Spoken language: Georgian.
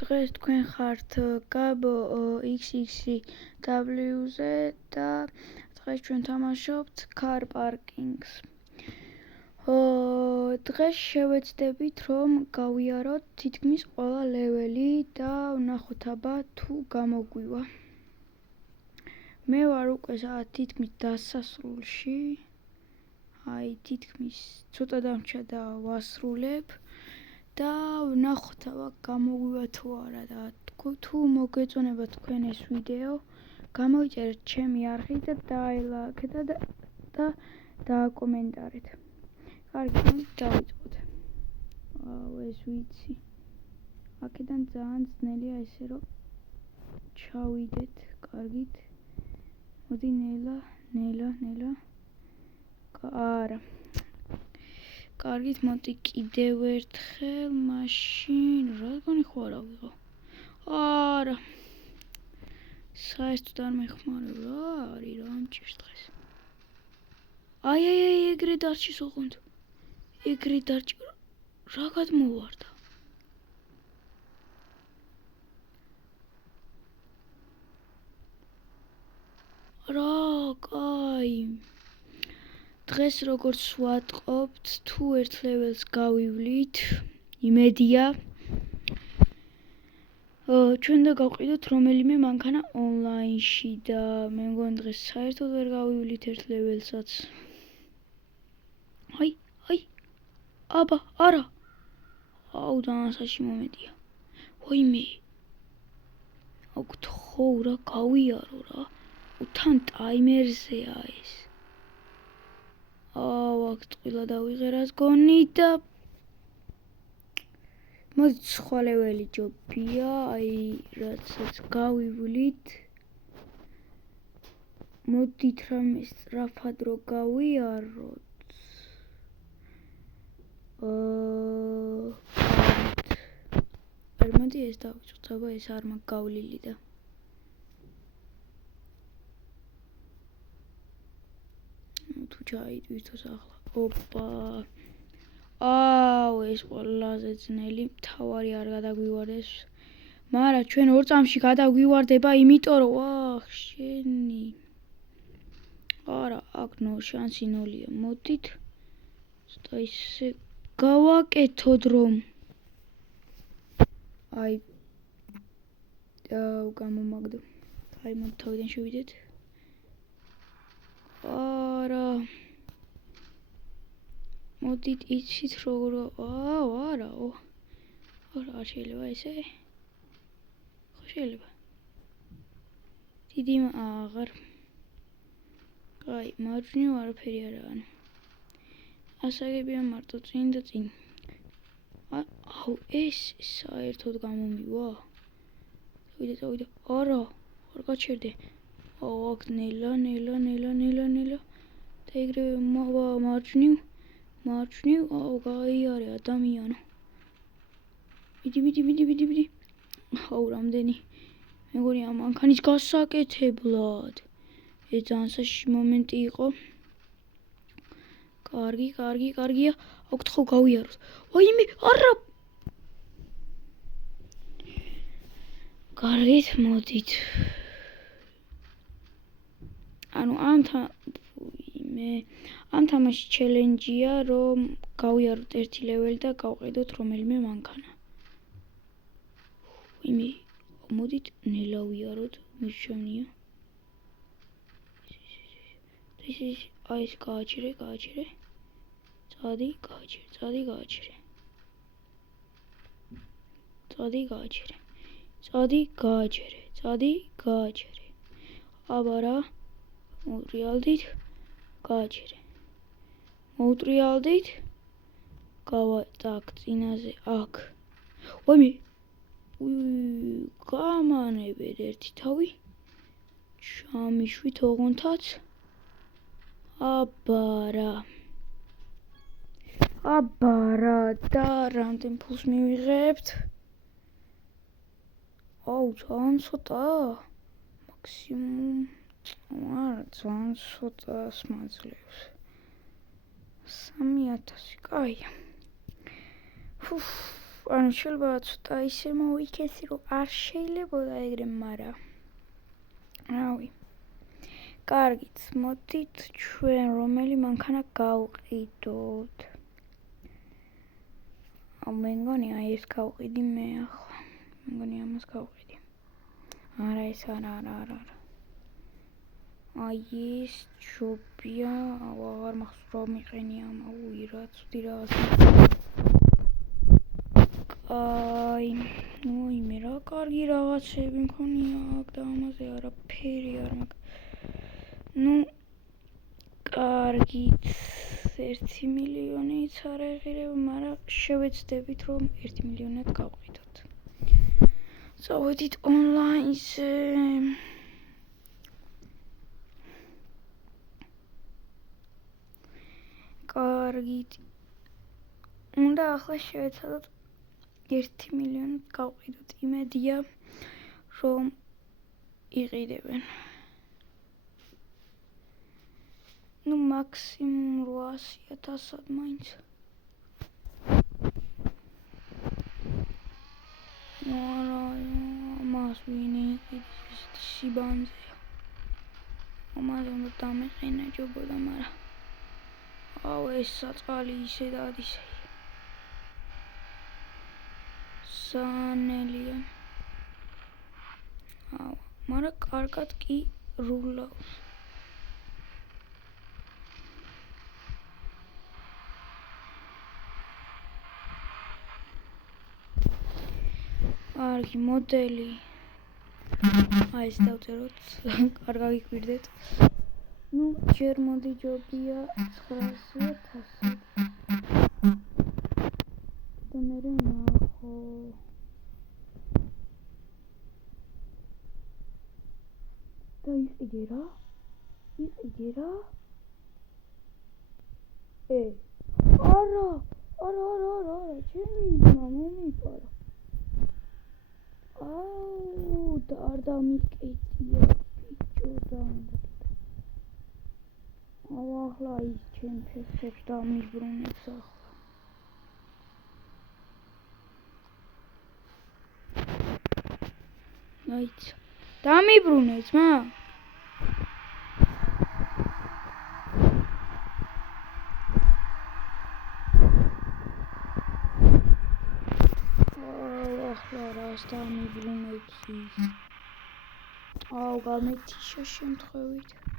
დღეს თქვენ ხართ Gabo XXW-ზე და დღეს ჩვენ თამაშობთ Car Parkings. დღეს შევეცდებით რომ გავიაროთ თითქმის ყველა ლეველი და ვნახოთ აბა თუ გამოგვივა. მე ვარ უკვე თითქმის დასასრულში. აი თითქმის ცოტა დამრჩა და ვასრულებ. და ვნახოთ აბა გამოგვივა თუ არა და თუ მოგეწონება თქვენ ეს ვიდეო გამოიწერეთ ჩემი არხით და დაელაიქეთ და დააკომენტარეთ. კარგი, დავიწყოთ. ეს ვიცი. აქედან ძალიან ძნელია ესე რომ ჩავიდეთ, კარგით. მოდი ნელა. არა. კარგით, მოდი კიდევ ერთხელ, მაშინ რადგან ხო არა ვიღო. არა. საერთოდ არ მეხმარებ რა არის რა ამჭირს დღეს. აი, ეგრე დარჩის ოღონდ. ეგრე დარჩი. რა გადმოვარდა? რა, კაი. დღეს როგორც ვატყობთ, თუ ერთ ლეველს გავივლით, იმედია. ჩვენ და გავყიდოთ რომელიმე მანქანა ონლაინში და მე მგონი დღეს საერთოდ ვერ გავივლით ერთ ლეველსაც. აი. აბა, არა. აუ, დამასაში მომედია. ვაიმე. აუ, გთხოვ რა, გავიარო რა. თან ტაიმერზეა ეს. აქ ტყილა დავიღერას გონი და მოდი სხვა ლეველი ჯობია, აი რაცაც გავივლით. მოდით რამე სწრაფად რო გავიაროთ. მოდი ეს დავიწყოთ, აბა ეს არ მაქვს გავლილი და თუ ჩაიდვითოს ახლა. ოპა. აუ, ეს ყველაზე ძნელი მთავარი არ გადაგვივარდეს. მაგრამ ჩვენ ორ წამში გადაგვივარდება, იმიტომ რომ შენი. არა, აქ შანსი ნოლია. მოდით. ცოტა ისე გავაკეთოთ რომ აი გამომაგდო. აი მოდი თავიდან შევიდეთ. არა. მოდით იცით როგორ არა არ შეიძლება ესე. ხო შეიძლება. დიდი აღარ. აი, მარჯვნივ არაფერი არ არის. ასაგებია მარტო წინ და წინ. აუ, ეს საერთოდ გამომივა. წავიდე. არა, არ გაჩერდე. აუ, აქ ნელა. და ეგრევე მარჯვნივ, აუ, გაიარე ადამიანო. მიდი. აუ, რამდენი. მეგონი ამ მანქანის გასაკეთებლად. ეს ძალიან საშიში მომენტი იყო. კარგია. აუ, გთხოვ გავიაროთ. ვაიმე, არა. კარგით, მოდით. ანუ ამ თამაში ჩელენჯია რომ გავიაროთ ერთი ლეველი და გავყიდოთ რომელიმე მანქანა. ვაიმე, მოდით ნელა ვიაროთ, მიშოვნია. აი ეს გააჩერე. წადი გააჩერე. აბა რა. მოუტრიალდით. გავატაკ წინაზე აქ. ვაიმე. გამანებად ერთი თავი. ჩამიშვით ოღონდაც. აბა რა და რამდენ ფულს მივიღებთ? აუ, ძალიან ცოტა. მაქსიმუმ ძალიან ცოტას მაძლევს. 3000, კაი. ანუ შეიძლება ცოტა ისე მოვიქესი, რომ არ შეიძლებოდა ეგრე, მაგრამ რავი. კარგით, მოდით ჩვენ რომელი მანქანა გავყიდოთ. მე მგონი აი ეს გავყიდი მე ახლა. მე მგონი ამას გავყიდი. არა ეს არა. აი ეს ჯობია, აღარ მახსოვს რომ მიყენია, აუი რა ცუდი რაღაცა. აი, მე რა კარგი რაღაცები მქონია აქ და ამაზე არაფერი არ მაქვს. კარგით, 1 მილიონიც არ ეღირება, მაგრამ შევეცდებით რომ 1 მილიონად გავყიდოთ. წავედით ონლაინზე. კარგით. უნდა ახლა შევეცადოთ 1 მილიონად გავყიდოთ. იმედია რომ იყიდებენ. მაქსიმუმ 800.000-ად მაინც. ამას ვინ იყიდის სიბანძეა. ამაზე უნდა დამეყენა ჯობოდა, მაგრამ ეს საწყალი ისე დადის. სანელია. მაგრამ კარგად კი რულავს. კარგი მოდელი. აი ეს დავწეროთ. კარგად გიკვირდეთ. ჯერ მოდი ჯობია 900.000. და მე ნახო. და იყიდე რა? არა, ჩემი ძმა მომიპარა. და არ დამიკეთია ბიჭო და ახლა ის ჩემ ფეხებს დამიბრუნებს ახლა. აიცა დამიბრუნე ძმა. ახლა რას დამიბრუნებს ის? გამეთიშა შემთხვევით.